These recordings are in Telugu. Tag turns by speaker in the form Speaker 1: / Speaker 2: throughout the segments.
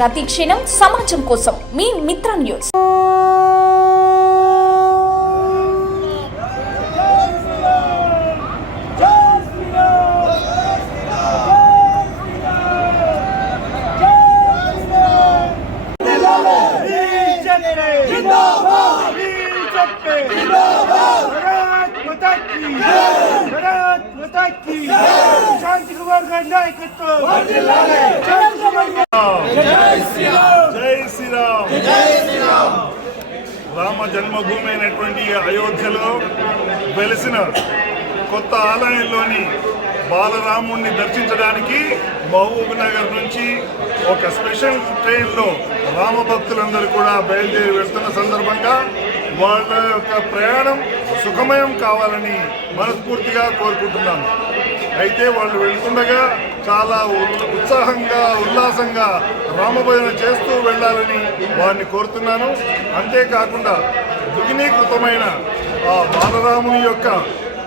Speaker 1: ప్రతి క్షణం సమాజం కోసం మీ మిత్ర న్యూస్
Speaker 2: శాంతి కుమార్ గారి నాయకత్వం
Speaker 3: జై శ్రీరామ్ జై శ్రీరామ్ రామ జన్మభూమి అయినటువంటి అయోధ్యలో వెలిసిన కొత్త ఆలయంలోని బాలరాముణ్ణి దర్శించడానికి మహబూబ్ నగర్ నుంచి ఒక స్పెషల్ ట్రైన్లో రామభక్తులందరూ కూడా బయలుదేరి వెళ్తున్న సందర్భంగా వాళ్ళ యొక్క ప్రయాణం సుఖమయం కావాలని మనస్ఫూర్తిగా కోరుకుంటున్నాను. అయితే వాళ్ళు వెళ్తుండగా చాలా ఉత్సాహంగా ఉల్లాసంగా రామభజన చేస్తూ వెళ్ళాలని వారిని కోరుతున్నాను. అంతేకాకుండా దుగినీకృతమైన ఆ బాలరాముని యొక్క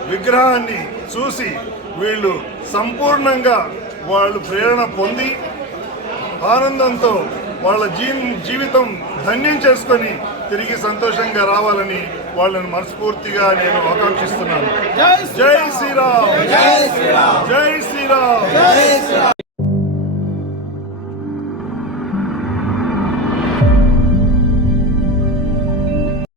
Speaker 3: విగ్రహాన్ని చూసి వీళ్ళు సంపూర్ణంగా వాళ్ళు ప్రేరణ పొంది ఆనందంతో వాళ్ళ జీ జీవితం ధన్యం చేసుకొని తిరిగి సంతోషంగా రావాలని వాళ్ళని మనస్ఫూర్తిగా నేను ఆకాంక్షిస్తున్నాను. జై శ్రీరామ్. జై శ్రీరామ్. జై శ్రీరామ్.